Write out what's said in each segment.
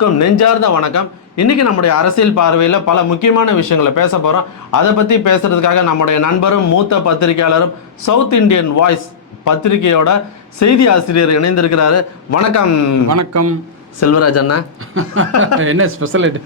அனைவருக்கும் நெஞ்சார்ந்த வணக்கம். இன்னைக்கு நம்முடைய அரசியல் பார்வையில் பல முக்கியமான விஷயங்களை பேச போகிறோம் அதை பற்றி பேசுறதுக்காக நம்முடைய நண்பரும் மூத்த பத்திரிகையாளரும் சவுத் இந்தியன் வாய்ஸ் பத்திரிகையோட செய்தி ஆசிரியர் இணைந்திருக்கிறாரு. வணக்கம். வணக்கம். செல்வராஜ் அண்ணா. என்ன ஸ்பெஷல்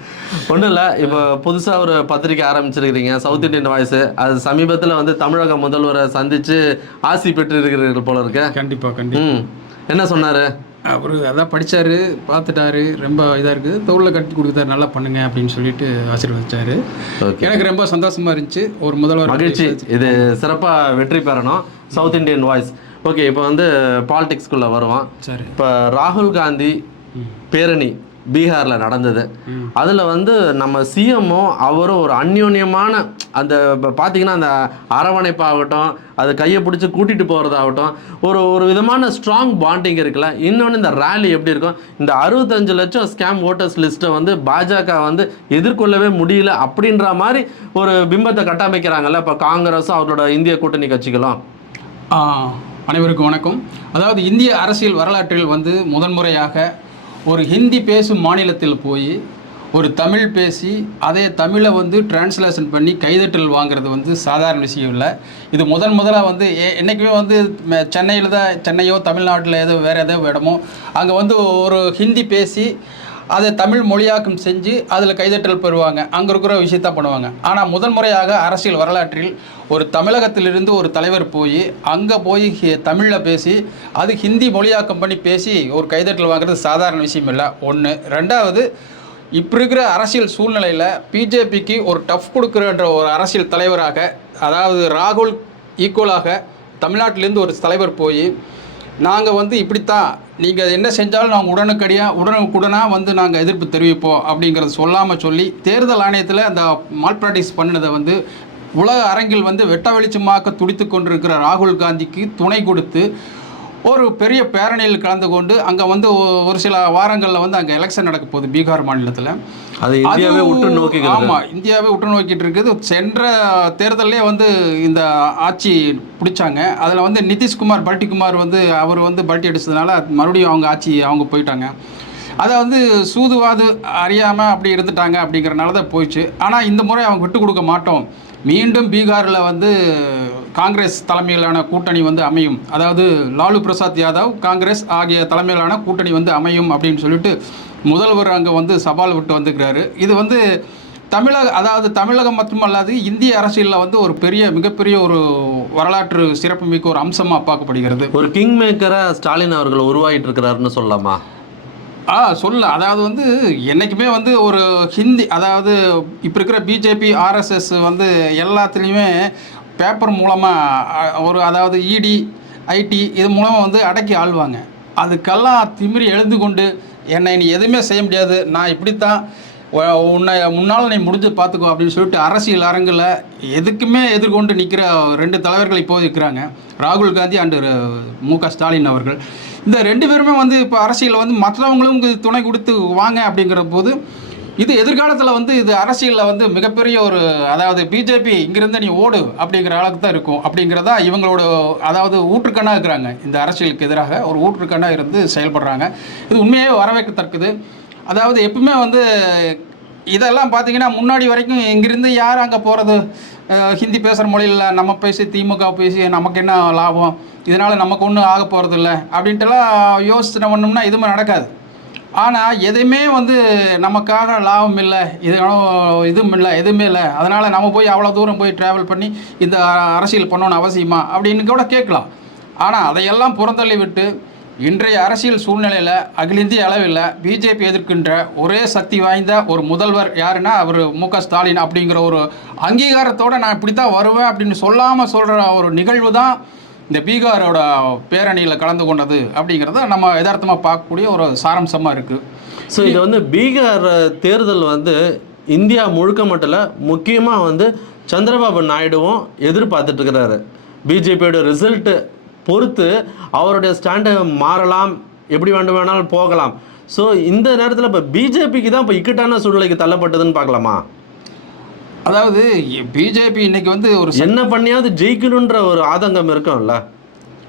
ஒன்றும் இல்லை. இப்போ புதுசாக ஒரு பத்திரிக்கை ஆரம்பிச்சிருக்கிறீங்க சவுத் இந்தியன் வாய்ஸ். அது சமீபத்தில் வந்து தமிழக முதல்வரை சந்தித்து ஆசி பெற்று இருக்கிறீர்கள் போல இருக்கு. கண்டிப்பா கண்டிப்பா. ம். என்ன சொன்னார்? அவரு அதான் படிச்சாரு பார்த்துட்டாரு ரொம்ப இதாக இருக்குது. தோளில் கட்டி கொடுத்தாரு நல்லா பண்ணுங்க அப்படின்னு சொல்லிட்டு ஆசீர்வதிச்சாரு. ஓகே. எனக்கு ரொம்ப சந்தோஷமா இருந்துச்சு. ஒரு முதல்வர் மகிழ்ச்சி. இது சிறப்பாக வெற்றி பெறணும். சவுத் இந்தியன் வாய்ஸ் ஓகே இப்போ வந்து பாலிடிக்ஸ்குள்ளே வருவோம். சரி. இப்போ ராகுல் காந்தி பேரணி பீகாரில் நடந்தது. அதில் வந்து நம்ம சிஎம்மும் அவரும் ஒரு அந்யோன்யமான அந்த இப்போ பார்த்தீங்கன்னா அந்த அரவணைப்பாகட்டும் அது கையை பிடிச்சி கூட்டிகிட்டு போகிறதாகட்டும் ஒரு ஒரு விதமான ஸ்ட்ராங் பாண்டிங் இருக்குல்ல. இன்னொன்று இந்த ரேலி எப்படி இருக்கும்? இந்த அறுபத்தஞ்சு லட்சம் ஸ்கேம் ஓட்டர்ஸ் லிஸ்ட்டை வந்து பாஜக வந்து எதிர்கொள்ளவே முடியல அப்படின்ற மாதிரி ஒரு பிம்பத்தை கட்டமைக்கிறாங்கல்ல. இப்போ காங்கிரஸும் அவரோட இந்திய கூட்டணி கட்சிகளும். அனைவருக்கும் வணக்கம். அதாவது இந்திய அரசியல் வரலாற்றில் வந்து முதன்முறையாக ஒரு ஹிந்தி பேசும் மாநிலத்தில் போய் ஒரு தமிழ் பேசி அதே தமிழை வந்து டிரான்ஸ்லேஷன் பண்ணி கைதட்டல் வாங்குறது வந்து சாதாரண விஷயம் இல்லை. இது முதன் முதலாக வந்து எ- என்னைக்குமே வந்து சென்னையில் தான் சென்னையோ தமிழ்நாட்டில் ஏதோ வேறு ஏதோ இடமோ அங்கே வந்து ஒரு ஹிந்தி பேசி அதை தமிழ் மொழியாக்கம் செஞ்சு அதில் கைதட்டல் பெறுவாங்க. அங்கே இருக்கிற விஷயத்த பண்ணுவாங்க. ஆனால் முதன்முறையாக அரசியல் வரலாற்றில் ஒரு தமிழகத்திலிருந்து ஒரு தலைவர் போய் அங்கே போய் தமிழில் பேசி அது ஹிந்தி மொழியாக்கம் பண்ணி பேசி ஒரு கைதட்டல் வாங்குறது சாதாரண விஷயம் இல்லை. ஒன்று ரெண்டாவது இப்போ இருக்கிற அரசியல் சூழ்நிலையில் பிஜேபிக்கு ஒரு டஃப் கொடுக்குறன்ற ஒரு அரசியல் தலைவராக அதாவது ராகுல் ஈக்குவலாக தமிழ்நாட்டிலேருந்து ஒரு தலைவர் போய் நாங்கள் வந்து இப்படித்தான் நீங்கள் என்ன செஞ்சாலும் நாங்கள் உடனுக்கடியாக உடனுக்குடனாக வந்து நாங்கள் எதிர்ப்பு தெரிவிப்போம் அப்படிங்கிறத சொல்லாமல் சொல்லி தேர்தல் ஆணையத்தில் அந்த மால் ப்ராக்டிஸ் பண்ணினதை வந்து உலக அரங்கில் வந்து வெட்ட வெளிச்சமாக்க துடித்து கொண்டிருக்கிற ராகுல் காந்திக்கு துணை கொடுத்து ஒரு பெரிய பேரணியில் கலந்து கொண்டு அங்கே வந்து ஒரு சில வாரங்களில் வந்து அங்கே எலெக்ஷன் நடக்க போகுது பீகார் மாநிலத்தில். அது இந்தியாவே உற்று நோக்குகிறது ஆமாம் இந்தியாவே உற்று நோக்கிட்டு இருக்குது சென்ற தேர்தலே வந்து இந்த ஆட்சி பிடிச்சாங்க. அதில் வந்து நிதிஷ்குமார் பல்டிகுமார் வந்து அவர் வந்து பல்ட்டி அடிச்சதுனால மறுபடியும் அவங்க ஆட்சி அவங்க போயிட்டாங்க. அதை வந்து சூதுவாது அறியாமல் அப்படி இருந்துட்டாங்க அப்படிங்கிறனால தான் போயிடுச்சு. ஆனால் இந்த முறை அவங்க விட்டு கொடுக்க மாட்டோம். மீண்டும் பீகாரில் வந்து காங்கிரஸ் தலைமையிலான கூட்டணி வந்து அமையும். அதாவது லாலு பிரசாத் யாதவ் காங்கிரஸ் ஆகிய தலைமையிலான கூட்டணி வந்து அமையும் அப்படின்னு சொல்லிட்டு முதல்வர் அங்கே வந்து சவால் விட்டு வந்துக்கிறாரு இது வந்து தமிழக அதாவது தமிழகம் மட்டுமல்லாது இந்திய அரசியலில் வந்து ஒரு பெரிய மிகப்பெரிய ஒரு வரலாற்று சிறப்புமிக்க ஒரு அம்சமாக பார்க்கப்படுகிறது. ஒரு கிங் மேக்கரை ஸ்டாலின் அவர்கள் உருவாகிட்டு இருக்கிறாருன்னு சொல்லலாமா? ஆ சொல்ல அதாவது வந்து என்றைக்குமே வந்து ஒரு ஹிந்தி அதாவது இப்போ இருக்கிற பிஜேபி ஆர்எஸ்எஸ் வந்து எல்லாத்துலேயுமே பேப்பர் மூலமாக ஒரு அதாவது இடி ஐடி இது மூலமாக வந்து அடக்கி ஆள்வாங்க. அதுக்கெல்லாம் திமிரி எழுந்து கொண்டு என்னை நீ எதுவுமே செய்ய முடியாது. நான் இப்படித்தான் உன்னை முன்னால் நீ முடிஞ்சு பார்த்துக்கோ அப்படின்னு சொல்லிட்டு அரசியல் அரங்கில் எதுக்குமே எதிர்கொண்டு நிற்கிற ரெண்டு தலைவர்கள் இப்போது இருக்கிறாங்க. ராகுல் காந்தி அண்டு மு க ஸ்டாலின் அவர்கள். இந்த ரெண்டு பேருமே வந்து இப்போ அரசியலில் வந்து மற்றவங்களும் துணை கொடுத்து வாங்க அப்படிங்கிற போது இது எதிர்காலத்தில் வந்து இது அரசியலில் வந்து மிகப்பெரிய ஒரு அதாவது பிஜேபி இங்கிருந்து நீ ஓடு அப்படிங்கிற அளவுக்கு தான் இருக்கும். அப்படிங்கிறதா இவங்களோட அதாவது ஊற்றுக்கண்ணாக இருக்கிறாங்க. இந்த அரசியலுக்கு எதிராக ஒரு ஊற்றுக்கண்ணாக இருந்து செயல்படுறாங்க. இது உண்மையே வரவேற்கத்தக்கது. அதாவது எப்பவுமே வந்து இதெல்லாம் பார்த்தீங்கன்னா முன்னாடி வரைக்கும் இங்கிருந்து யார் அங்கே போகிறது ஹிந்தி பேசுகிற மொழியில் நம்ம பேசி திமுக பேசி நமக்கு என்ன லாபம்? இதனால் நமக்கு ஒன்றும் ஆக போகிறதில்ல அப்படின்ட்டுலாம் யோசிச்சு பண்ணோம்னா எதுவுமே நடக்காது. ஆனால் எதுவுமே வந்து நமக்காக லாபம் இல்லை இது இதுவும் இல்லை எதுவுமே இல்லை. அதனால் நம்ம போய் அவ்வளோ தூரம் போய் ட்ராவல் பண்ணி இந்த அரசியல் பண்ணணும்னு அவசியமா? அப்படின்னு கூட கேட்கலாம். ஆனால் அதையெல்லாம் புறந்தள்ளி விட்டு இன்றைய அரசியல் சூழ்நிலையில் அகில இந்திய அளவில் பிஜேபி எதிர்க்கின்ற ஒரே சக்தி வாய்ந்த ஒரு முதல்வர் யாருன்னா அவர் மு க. ஸ்டாலின் அப்படிங்கிற ஒரு அங்கீகாரத்தோடு நான் இப்படி தான் வருவேன் அப்படின்னு சொல்லாமல் சொல்கிற ஒரு நிகழ்வு தான் இந்த பீகாரோட பேரணியில் கலந்து கொண்டது அப்படிங்கிறத நம்ம யதார்த்தமாக பார்க்கக்கூடிய ஒரு சாரம்சமாக இருக்குது ஸோ இது வந்து பீகார் தேர்தல் வந்து இந்தியா முழுக்க மட்டும் முக்கியமாக வந்து சந்திரபாபு நாயுடுவும் எதிர்பார்த்துட்டு இருக்கிறாரு. பிஜேபியோட ரிசல்ட்டு பொறுத்து அவருடைய ஸ்டாண்டை மாறலாம் எப்படி வேண்டும் வேணாலும் போகலாம். ஸோ இந்த நேரத்தில் இப்போ பிஜேபிக்கு தான் இப்போ இக்கட்டான சூழ்நிலைக்கு தள்ளப்பட்டதுன்னு பார்க்கலாமா? அதாவது பிஜேபி இன்னைக்கு வந்து ஒரு என்ன பண்ணியாவது ஜெயிக்கணுன்ற ஒரு ஆதங்கம் இருக்கும்ல.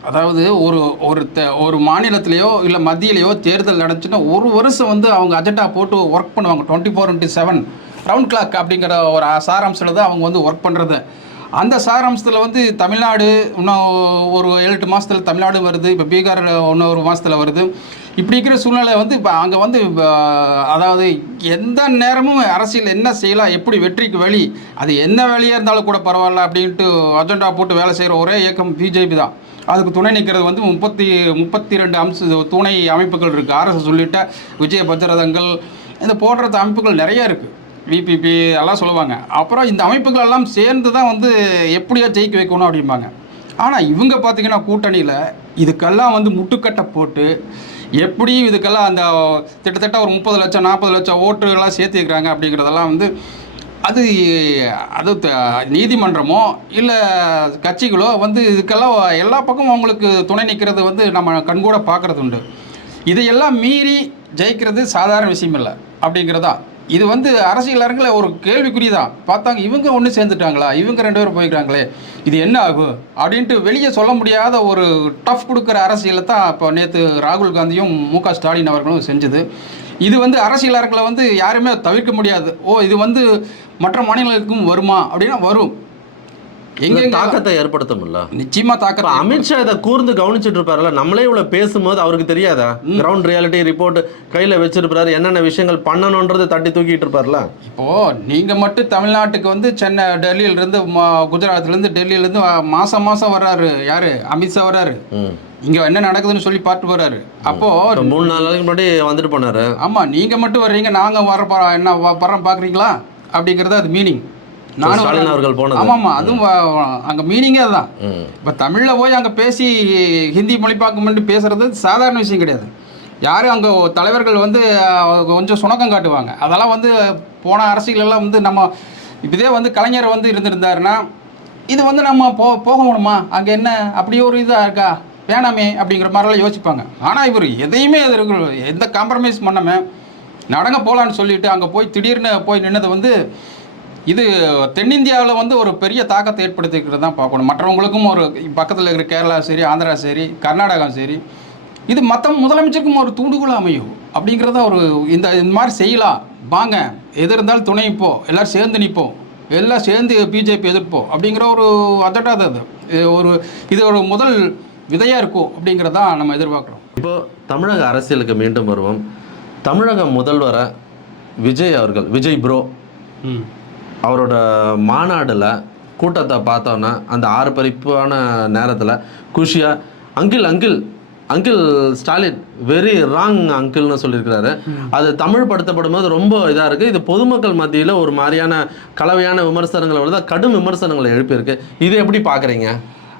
அதாவது ஒரு ஒரு ஒரு மாநிலத்திலேயோ இல்லை மத்தியிலையோ தேர்தல் நடந்துச்சுன்னா ஒரு வருஷம் வந்து அவங்க அஜெண்டா போட்டு ஒர்க் பண்ணுவாங்க. Twenty four into seven round clock அப்படிங்கிற ஒரு சாராம்சத்தில் தான் அவங்க வந்து ஒர்க் பண்ணுறது அந்த சாராம்சத்தில் வந்து தமிழ்நாடு இன்னும் ஒரு ஏழு எட்டு மாதத்தில் தமிழ்நாடு வருது இப்போ பீகார் இன்னும் ஒரு மாதத்தில் வருது. இப்படி இருக்கிற சூழ்நிலை வந்து இப்போ அங்கே வந்து அதாவது எந்த நேரமும் அரசியல் என்ன செய்யலாம் எப்படி வெற்றிக்கு வழி அது என்ன வேலையாக இருந்தாலும் கூட பரவாயில்ல அப்படின்ட்டு அஜெண்டா போட்டு வேலை செய்கிற ஒரே இயக்கம் பிஜேபி தான். அதுக்கு துணை நிற்கிறது வந்து முப்பத்தி முப்பத்தி ரெண்டு அம்ச துணை அமைப்புகள் இருக்குது ஆர்எஸ்எஸ் உள்ளிட்ட விஜய பஜ்ரதங்கள் இந்த போடுறது அமைப்புகள் நிறைய இருக்குது விபிபி எல்லாம் சொல்லுவாங்க. அப்புறம் இந்த அமைப்புகள் எல்லாம் சேர்ந்து தான் வந்து எப்படியா ஜெயிக்க வைக்கணும் அப்படிம்பாங்க. ஆனால் இவங்க பார்த்தீங்கன்னா கூட்டணியில் இதுக்கெல்லாம் வந்து முட்டுக்கட்டை போட்டு எப்படியும் இதுக்கெல்லாம் அந்த கிட்டத்தட்ட ஒரு முப்பது லட்சம் நாற்பது லட்சம் ஓட்டுகள்லாம் சேர்த்துக்கிறாங்க அப்படிங்கிறதெல்லாம் வந்து அது அது த- நீதிமன்றமோ இல்லை கட்சிகளோ வந்து இதுக்கெல்லாம் எல்லா பக்கமும் அவங்களுக்கு துணை நிற்கிறது வந்து நம்ம கண்கூட பார்க்குறது உண்டு இதையெல்லாம் மீறி ஜெயிக்கிறது சாதாரண விஷயம் இல்லை அப்படிங்கிறதா? இது வந்து அரசியல் அரங்கில் ஒரு கேள்விக்குறி தான் பார்த்தாங்க இவங்க ஒன்று சேர்ந்துட்டாங்களா? இவங்க ரெண்டு பேரும் போய்க்கிறாங்களே இது என்ன ஆகும் அப்படின்ட்டு வெளியே சொல்ல முடியாத ஒரு டஃப் கொடுக்குற அரசியலை தான் இப்போ நேற்று ராகுல் காந்தியும் மு க ஸ்டாலின் அவர்களும் செஞ்சது. இது வந்து அரசியல் அரங்கில் வந்து யாருமே தவிர்க்க முடியாது. ஓ இது வந்து மற்ற மாநிலங்களுக்கும் வருமா அப்படின்னா வரும். எங்க தாக்கத்தை ஏற்படுத்தும்ல. நிச்சயமா இப்ப தாக்கத்தை அமித்ஷா இதை கூர்ந்து கவனிச்சிட்டு இருப்பாருல்ல நம்மளே இவ்வளவு பேசும்போது அவருக்கு தெரியாதா? கிரவுண்ட் ரியாலிட்டி ரிப்போர்ட் கையில வச்சிருப்பாரு என்னென்ன விஷயங்கள் பண்ணணும்ன்றதை தட்டி தூக்கிட்டு இருப்பாருல இப்போ நீங்க மட்டும் தமிழ்நாட்டுக்கு வந்து சென்னை டெல்லியில இருந்து குஜராத்ல இருந்து டெல்லியில இருந்து மாசம் மாசம் வர்றாரு. யாரு? அமித்ஷா வர்றாரு. இங்க என்ன நடக்குதுன்னு சொல்லி பார்த்து வர்றாரு அப்போ மூணு நாலு நாளைக்கு முன்னாடி வந்துட்டு போனாரு. ஆமா நீங்க மட்டும் வர்றீங்க நாங்க வர என்ன வ- படம் பாக்குறீங்களா? அப்படிங்கறது அது மீனிங் நானும் ஸ்டாலின். அவர்கள் போனது. ஆமா ஆமா அதுவும் அங்க மீனிங்கே அதுதான். இப்போ தமிழில் போய் அங்கே பேசி ஹிந்தி மொழிப்பாக்கம் பண்ணி பேசுறது சாதாரண விஷயம் கிடையாது. யாரும் அங்கே தலைவர்கள் வந்து கொஞ்சம் சுணக்கம் காட்டுவாங்க. அதெல்லாம் வந்து போன அரசியலெல்லாம் வந்து நம்ம இதே வந்து கலைஞர் வந்து இருந்திருந்தாருன்னா இது வந்து நம்ம போ போக முடியுமா அங்கே என்ன? அப்படி ஒரு இதாக இருக்கா? வேணாமே அப்படிங்கிற மாதிரிலாம் யோசிப்பாங்க. ஆனால் இவர் எதையுமே எந்த காம்ப்ரமைஸ் பண்ணாம நடங்க போகலான்னு சொல்லிட்டு அங்கே போய் திடீர்னு போய் நின்னது வந்து இது தென்னிந்தியாவில் வந்து ஒரு பெரிய தாக்கத்தை ஏற்படுத்திக்கிறது தான் பார்க்கணும். மற்றவங்களுக்கும் ஒரு பக்கத்தில் இருக்கிற கேரளா சரி ஆந்திரா சரி கர்நாடகா சரி இது மற்ற முதலமைச்சருக்கும் ஒரு தூண்டுகோல் அமையும் அப்படிங்கிறத ஒரு இந்த இந்த மாதிரி செய்யலாம். வாங்க எது இருந்தாலும் துணை நிற்போம். எல்லோரும் சேர்ந்து நிற்போம். எல்லாம் சேர்ந்து பிஜேபி எதிர்ப்போம் அப்படிங்கிற ஒரு அஜெண்டா அது. ஒரு இது ஒரு முதல் விதையாக இருக்கும் அப்படிங்கிறதான் நம்ம எதிர்பார்க்குறோம். இப்போ தமிழக அரசியலுக்கு மீண்டும் வருவோம். தமிழக முதல்வரை விஜய் அவர்கள் விஜய் ப்ரோ ம். அவரோட மாநாடுல கூட்டத்தை பார்த்தோன்னா அந்த ஆறு பறிப்பான நேரத்தில் குஷியா uncle uncle uncle Stalin very wrong அங்கிள்னு சொல்லியிருக்கிறாரு. அது தமிழ் படுத்தப்படும் போது ரொம்ப இதாக இருக்குது இது பொதுமக்கள் மத்தியில் ஒரு மாதிரியான கலவையான விமர்சனங்களை வருது கடும் விமர்சனங்களை எழுப்பியிருக்கு. இது எப்படி பார்க்குறீங்க?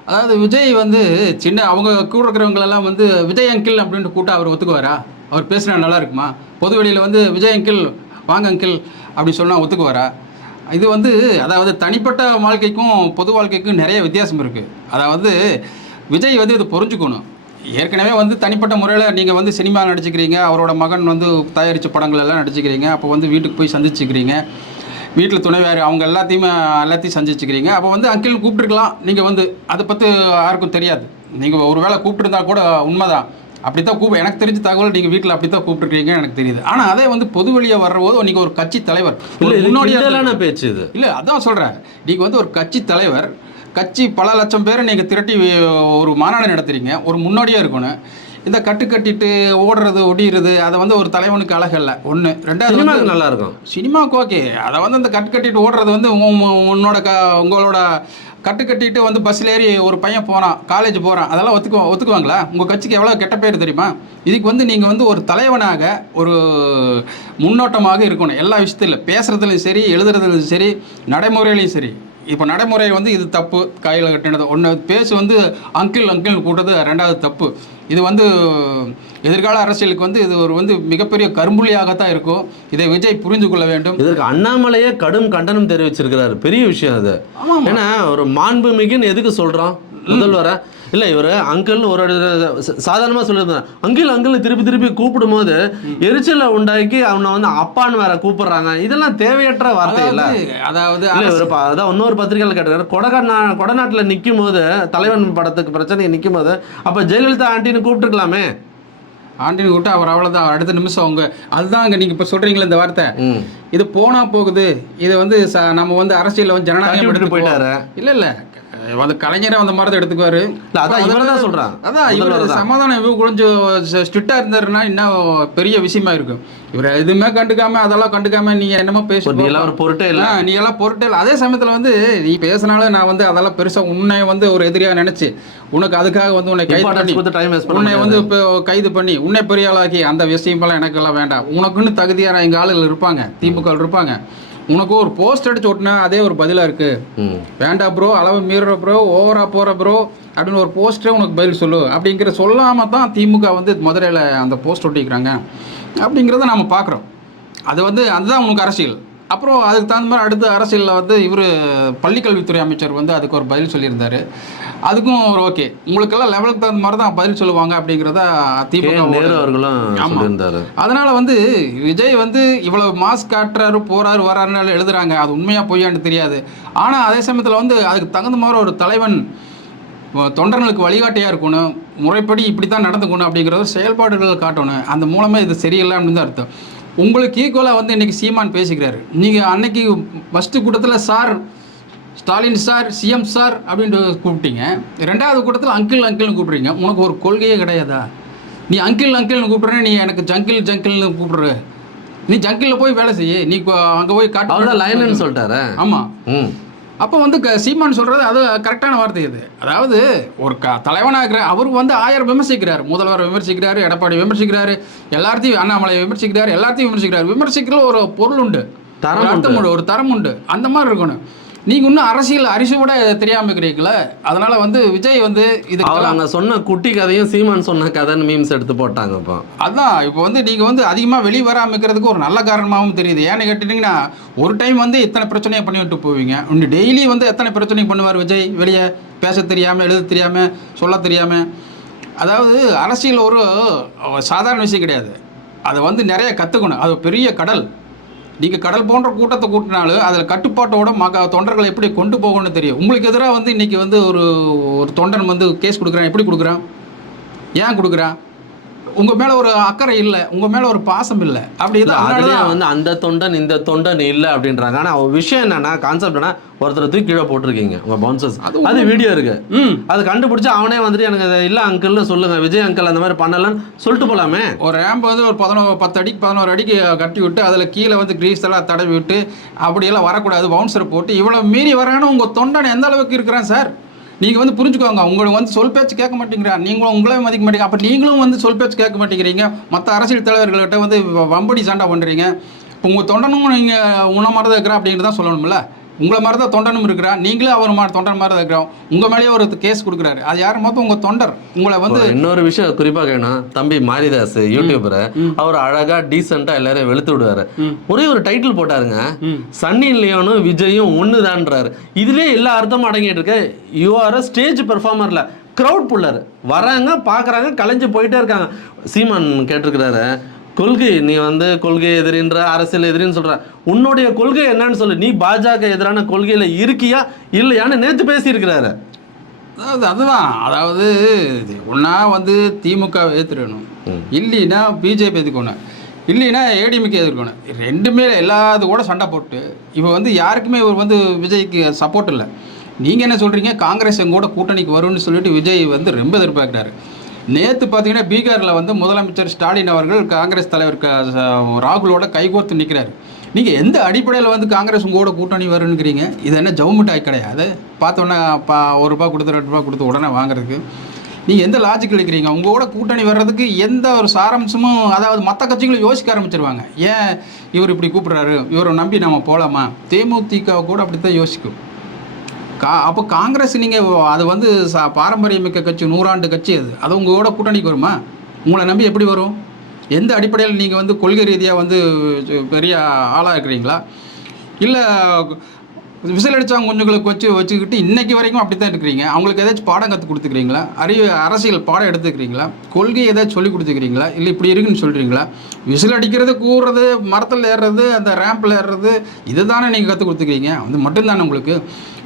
அதாவது விஜய் வந்து சின்ன அவங்க கூட இருக்கிறவங்களெல்லாம் வந்து விஜய் அங்கிள் அப்படின்ட்டு கூட்டா அவர் ஒத்துக்குவாரா? அவர் பேசுனா நல்லா இருக்குமா? பொது வெளியில் வந்து விஜய் அங்கிள் வாங்க அங்கிள் அப்படி சொன்னால் ஒத்துக்குவாரா? இது வந்து அதாவது தனிப்பட்ட வாழ்க்கைக்கும் பொது வாழ்க்கைக்கும் நிறைய வித்தியாசம் இருக்குது அதாவது விஜய் வந்து இது புரிஞ்சுக்கணும். ஏற்கனவே வந்து தனிப்பட்ட முறையில் நீங்கள் வந்து சினிமா நடிச்சுக்கிறீங்க அவரோட மகன் வந்து தயாரித்த படங்கள் எல்லாம் நடிச்சுக்கிறீங்க அப்போ வந்து வீட்டுக்கு போய் சந்திச்சுக்கிறீங்க வீட்டில் துணைவியார் அவங்க எல்லாத்தையுமே எல்லாத்தையும் சந்திச்சுக்கிறீங்க அப்போ வந்து அங்கிள் கூப்பிட்டுருக்கலாம். நீங்கள் வந்து அதை பற்றி யாருக்கும் தெரியாது. நீங்கள் ஒரு வேளை கூப்பிட்டுருந்தா கூட உண்மைதான். அப்படி தான் கூப்பிட. எனக்கு தெரிஞ்ச தகவல் நீங்கள் வீட்டில் அப்படி தான் கூப்பிட்டுருக்கீங்கன்னு எனக்கு தெரியுது. ஆனால் அதே வந்து பொது வெளியே வர்றபோது நீங்கள் ஒரு கட்சி தலைவர். இல்லை ஒரு இது முன்னோடியா கிண்டலான பேச்சு இது? இல்லை அதான் சொல்கிறேன் நீங்கள் வந்து ஒரு கட்சி தலைவர் கட்சி பல லட்சம் பேரை நீங்கள் திரட்டி ஒரு மாநாடு நடத்துறீங்க. ஒரு முன்னோடியாக இருக்கணும். இந்த கட்டு கட்டிட்டு ஓடுறது ஒடிகிறது அதை வந்து ஒரு தலைவனுக்கு அழகல்ல. ஒன்று ரெண்டாவது வந்து நல்லா இருக்கும் சினிமாவுக்கு ஓகே. அதை வந்து அந்த கட்டு கட்டிட்டு ஓடுறது வந்து உன் உன் உன்னோட க உங்களோட கட்டு கட்டிட்டு வந்து பஸ்ஸில் ஏறி ஒரு பையன் போகிறான் காலேஜ் போகிறான் அதெல்லாம் ஒத்துக்கு ஒத்துக்குவாங்களா? உங்கள் கட்சிக்கு எவ்வளோ கெட்ட பேர் தெரியுமா? இதுக்கு வந்து நீங்கள் வந்து ஒரு தலைவனாக ஒரு முன்னோட்டமாக இருக்கணும். எல்லா விஷயத்திலும். பேசுகிறதுலையும் சரி எழுதுறதுலையும் சரி நடைமுறையிலையும் சரி. இப்போ நடைமுறை வந்து இது தப்பு. கையில் கட்டினது. ஒன்று பேசு வந்து அங்கிள் அங்கிள் கூட்டது ரெண்டாவது தப்பு. இது வந்து எதிர்கால அரசியலுக்கு வந்து இது ஒரு வந்து மிகப்பெரிய கரும்புள்ளியாகத்தான் இருக்கும். இதை விஜய் புரிந்து கொள்ள வேண்டும். இதற்கு அண்ணாமலையே கடும் கண்டனம் தெரிவிச்சிருக்கிறாரு. பெரிய விஷயம் அது. ஏன்னா ஒரு மாண்புமிகுன்னு எதுக்கு சொல்றோம் முதல்வரை? இல்ல இவரு அங்கிள்னு ஒரு ச- சாதாரணமா சொல்லியிருந்தாரு. அங்கிள் அங்கிள் திருப்பி திருப்பி கூப்பிடும் போது எரிச்சலை உண்டாக்கி அவனை வந்து அப்பான்னு வேற கூப்பிடுறாங்க. இதெல்லாம் தேவையற்ற வார்த்தை இல்ல அதாவது இவர் அதான் இன்னொரு பத்திரிகையில் கேட்டாரு கொடகா கொடநாட்டுல நிக்கும் போது தலைவன் படத்துக்கு பிரச்சனை நிக்கும் போது அப்ப ஜெயலலிதா ஆண்டின்னு கூப்பிட்டுருக்கலாமே? ஆண்டின் விட்டு அவர் அவ்வளோதான் அடுத்த நிமிஷம் அவங்க அதுதான் அங்கே நீங்கள் இப்போ சொல்கிறீங்களே இந்த வார்த்தை. இது போனா போகுது. இது வந்து நம்ம வந்து அரசியலில் வந்து ஜனநாயகம் எடுத்துக்குவோம். போயிட்டாரு. இல்ல இல்ல. வந்து கலைஞரே அந்த மாதிரி தான் எடுத்துக்குவாரு. அதான் இவரை தான் சொல்றேன். அதான் இவர். சமாதானம் இவர் கொஞ்சம் ஸ்ட்ரிக்டா இருந்தாருன்னா இன்னும் பெரிய விஷயமா இருக்கும். இவர் எதுவுமே கண்டுக்காம அதெல்லாம் கண்டுக்காம நீங்க என்னமோ பேசி நீ எல்லாம் ஒரு பொருட்டே இல்ல. நீ எல்லாம் பொருட்டே இல்லை. அதே சமயத்துல வந்து நீ பேசினாலும் நான் வந்து அதெல்லாம் பெருசா உன்னை வந்து ஒரு எதிரியா நினைச்சு உனக்கு அதுக்காக வந்து உன்னை கைது பண்ணி உன்னை. வந்து இப்போ கைது பண்ணி உன்னை பெரிய ஆளாக்கி அந்த விஷயமெல்லாம் எனக்கெல்லாம் வேண்டாம். உனக்குன்னு தகுதியான எங்க ஆளுகள் இருப்பாங்க திமுக இருப்பாங்க. உனக்கு ஒரு போஸ்ட் அடிச்சு ஓட்டினா அதே ஒரு பதிலா இருக்கு. வேண்டாம் ப்ரோ அளவு மீறுற ப்ரோ ஓவரா போற ப்ரோ அப்படின்னு ஒரு போஸ்டரே உனக்கு பதில் சொல்லு. அப்படிங்கிற சொல்லாம தான் திமுக வந்து மதுரையில் அந்த போஸ்ட் ஒட்டிக்கிறாங்க. அப்படிங்கிறத நம்ம பார்க்குறோம் அது வந்து அதுதான் உனக்கு அரசியல். அப்புறம் அதுக்கு தகுந்த மாதிரி அடுத்த அரசியலில் வந்து இவர் பள்ளிக்கல்வித்துறை அமைச்சர் வந்து அதுக்கு ஒரு பதில் சொல்லியிருந்தாரு. அதுக்கும் ஒரு ஓகே. உங்களுக்கெல்லாம் லெவலுக்கு தகுந்த மாதிரி தான் பதில் சொல்லுவாங்க அப்படிங்கிறத. திமுக அதனால வந்து விஜய் வந்து இவ்வளவு மாஸ் காட்டுறாரு போறாரு வராருன்னு எழுதுறாங்க. அது உண்மையா பொய்யான்னு தெரியாது. ஆனா அதே சமயத்துல வந்து அதுக்கு தகுந்த மாதிரி ஒரு தலைவன் தொண்டர்களுக்கு வழிகாட்டியா இருக்கணும். முறைப்படி இப்படி தான் நடந்துக்கணும் அப்படிங்கிறத செயல்பாடுகளை காட்டணும். அந்த மூலமா இது சரியில்லை அப்படின்னு தான் அர்த்தம். உங்களுக்கு ஈக்குவலாக வந்து இன்னைக்கு சீமான் பேசிக்கிறாரு. நீங்கள் அன்னைக்கு ஃபஸ்ட்டு கூட்டத்தில் sir Stalin sir CM sir அப்படின்ட்டு கூப்பிட்டீங்க. ரெண்டாவது கூட்டத்தில் அங்கிள் அங்கிள்னு கூப்பிட்றீங்க. உனக்கு ஒரு கொள்கையே கிடையாதா? நீ அங்கிள் அங்கிள்னு கூப்பிட்ற நீ எனக்கு ஜங்கிள் ஜங்கிள்னு கூப்பிடுற. நீ ஜங்கிளில் போய் வேலை செய்ய. நீ அங்கே போய் காட்டு லைன்னு சொல்லிட்டாரு. ஆமாம் ம். அப்போ வந்து சீமான் சொல்கிறது அது கரெக்டான வார்த்தை இது. அதாவது ஒரு க தலைவனாக இருக்கிற அவர் வந்து ஆயிரம் விமர்சிக்கிறார். முதல்வர் விமர்சிக்கிறாரு எடப்பாடி விமர்சிக்கிறாரு எல்லாத்தையும் அண்ணாமலை விமர்சிக்கிறாரு எல்லாத்தையும் விமர்சிக்கிறாரு. விமர்சிக்கிற ஒரு பொருள் உண்டு. தரம் அர்த்தம் உண்டு ஒரு தரம் உண்டு. அந்த மாதிரி இருக்கணும். நீங்கள் இன்னும் அரசியல் அரிசி கூட தெரியாமல் இருக்கிறீங்களே? அதனால வந்து விஜய் வந்து இதுக்கெல்லாம் அங்க சொன்ன குட்டி கதையும் சீமான் சொன்ன கதைன்னு மீம்ஸ் எடுத்து போட்டாங்க இப்போ. அதான் இப்போ வந்து நீங்கள் வந்து அதிகமாக வெளியே வராமல் இருக்கிறதுக்கு ஒரு நல்ல காரணமாகவும் தெரியுது. ஏன்னு கேட்டிங்கன்னா ஒரு டைம் வந்து இத்தனை பிரச்சனையை பண்ணி விட்டு போவீங்க. இன்னும் டெய்லி வந்து எத்தனை பிரச்சனை பண்ணுவார் விஜய்? வெளியே பேச தெரியாமல் எழுத தெரியாமல் சொல்ல தெரியாமல் அதாவது அரசியல் ஒரு சாதாரண விஷயம் கிடையாது. அதை வந்து நிறைய கற்றுக்கணும் அது பெரிய கடல். நீங்கள் கடல் போன்ற கூட்டத்தை கூட்டினாலும் அதில் கட்டுப்பாட்டோட மக தொண்டர்களை எப்படி கொண்டு போகணும்னு தெரியும். உங்களுக்கு எதிராக வந்து இன்றைக்கி வந்து ஒரு ஒரு தொண்டன் வந்து கேஸ் கொடுக்குறான். எப்படி கொடுக்குறான்? ஏன் கொடுக்குறான்? உங்கள் மேலே ஒரு அக்கறை இல்லை உங்கள் மேலே ஒரு பாசம் இல்லை. அப்படி இல்ல, இல்லை அதனால அதுலயே தான் வந்து அந்த தொண்டன் இந்த தொண்டன் இல்ல அப்படின்றாங்க. ஆனா விஷயம் என்னன்னா கான்செப்ட் என்ன ஒருத்தர் தூக்கி கீழே போட்டிருக்கீங்க உங்க பவுன்சர்ஸ் அது வீடியோ இருக்கு. அது கண்டுபிடிச்சு அவனே வந்துட்டு எனக்கு இல்ல அங்கிள்னு சொல்லுங்க விஜய் அங்கிள் அந்த மாதிரி பண்ணலன்னு சொல்லிட்டு போலாமே. ஒரு ரேம்ப் வந்து ஒரு பதினோரு பத்து அடிக்கு பதினோரு அடிக்கு கட்டி விட்டு அதில் கீழே வந்து கிரீஸ் எல்லாம் தடவி விட்டு அப்படியெல்லாம் வரக்கூடாது பவுன்சரை போட்டு. இவ்வளோ மீறி வரான்னு உங்கள் தொண்டன் எந்த அளவுக்கு இருக்கிறான் சார் நீங்கள் வந்து புரிஞ்சுக்கோங்க. உங்களுக்கு வந்து சொல் பேச்சு கேட்க மாட்டேங்கிறா நீங்களும் உங்களே மதிக்க மாட்டேங்க அப்போ நீங்களும் வந்து சொல் பேச்சு கேட்க மாட்டேங்கிறீங்க. மற்ற அரசியல் தலைவர்கள்கிட்ட வந்து வம்படி சண்டை பண்ணுறீங்க உங்கள் தொண்டனும் நீங்கள் உன்ன தான் இருக்கிறா அப்படின்னு தான் சொல்லணும்ல. உங்களை மாதிரி தான் தொண்டனும் இருக்கிறான். நீங்களும் அவர் மாதிரி தொண்டன் மாதிரி தான் இருக்கிறோம் உங்கள் மேலேயே ஒரு கேஸ் கொடுக்குறாரு. அது யார்? மொத்தம் உங்கள் தொண்டர். உங்களை வந்து இன்னொரு விஷயம் குறிப்பா கேணும் தம்பி மாரிதாஸ் யூடியூபர் அவர் அழகா டீசெண்டா எல்லாரையும் வெளுத்து விடுவாரு. ஒரே ஒரு டைட்டில் போட்டாருங்க. சன்னி லியோனும் விஜயும் ஒண்ணுதான்றாரு. இதுலயே எல்லா அர்த்தமும் அடங்கிட்டு இருக்கு. யூ ஆர் அ ஸ்டேஜ் பெர்ஃபார்மர்ல க்ரௌட் புல்லர் வராங்க பார்க்கறாங்க கலைஞ்சு போயிட்டே இருக்காங்க. சீமான் கேட்டிருக்கிறாரு கொள்கை நீ வந்து கொள்கை எதிரின்ற அரசியல் எதிரின்னு சொல்ற. உன்னுடைய கொள்கை என்னன்னு சொல்லு. நீ பாஜக எதிரான கொள்கையில இருக்கியா இல்லையான்னு நேத்து பேசியிருக்கிறாரு. அதாவது அதுதான். அதாவது ஒன்றா வந்து திமுக எதிர்க்கணும் ம். இல்லைன்னா பிஜேபி எதிர்க்கணும். இல்லைன்னா ஏடிஎம்கே எதிர்க்கணும். ரெண்டுமே எல்லாத்து கூட சண்டை போட்டு இப்போ வந்து யாருக்குமே இவர் வந்து விஜய்க்கு சப்போர்ட் இல்லை. நீங்கள் என்ன சொல்கிறீங்க காங்கிரஸ் எங்க கூட கூட்டணிக்கு வரும்னு சொல்லிட்டு விஜய் வந்து ரொம்ப எதிர்பார்க்குறாரு. நேற்று பார்த்தீங்கன்னா பீகாரில் வந்து முதலமைச்சர் ஸ்டாலின் அவர்கள் காங்கிரஸ் தலைவர் ராகுலோட கைகோர்த்து நிற்கிறாரு நீங்கள் எந்த அடிப்படையில் வந்து காங்கிரஸ் உங்களோட கூட்டணி வருங்கிறீங்க? இது என்ன ஜவுமிட்டாய் கிடையாது பார்த்தோன்னே பா ஒரு ரூபா கொடுத்து ரெண்டு ரூபா கொடுத்து உடனே வாங்குறதுக்கு. நீங்கள் எந்த லாஜிக் எடுக்கிறீங்க உங்களோட கூட்டணி வர்றதுக்கு எந்த ஒரு சாராம்சமும் அதாவது மற்ற கட்சிகளும் யோசிக்க ஆரம்பிச்சிருவாங்க. ஏன் இவர் இப்படி கூப்பிட்றாரு? இவரை நம்பி நம்ம போகலாமா தேமுதிக கூட அப்படி தான் யோசிக்கும். கா அப்போ காங்கிரஸ் நீங்கள் அது வந்து சா பாரம்பரியமிக்க கட்சி நூறாண்டு கட்சி அது. அது உங்களோட கூட்டணிக்கு வருமா? உங்களை நம்பி எப்படி வரும்? எந்த அடிப்படையில் நீங்கள் வந்து கொள்கை ரீதியாக வந்து பெரிய ஆளாக இருக்கிறீங்களா? இல்லை விசில் அடித்தவங்க கொஞ்சங்களுக்கு வச்சு வச்சுக்கிட்டு இன்றைக்கி வரைக்கும் அப்படி தான் இருக்கிறீங்க. அவங்களுக்கு ஏதாச்சும் பாடம் கற்றுக் கொடுத்துக்கிறீங்களா? அறிவு அரசியல் பாடம் எடுத்துக்கிறீங்களா? கொள்கை ஏதாச்சும் சொல்லி கொடுத்துக்கிறீங்களா? இல்லை இப்படி இருக்குன்னு சொல்கிறீங்களா விசில் அடிக்கிறது கூறுறது மரத்தில் ஏறுறது அந்த ரேம்பில் ஏறுறது இதுதானே நீங்கள் கற்றுக் கொடுத்துக்கிறீங்க? அது மட்டும்தானே உங்களுக்கு?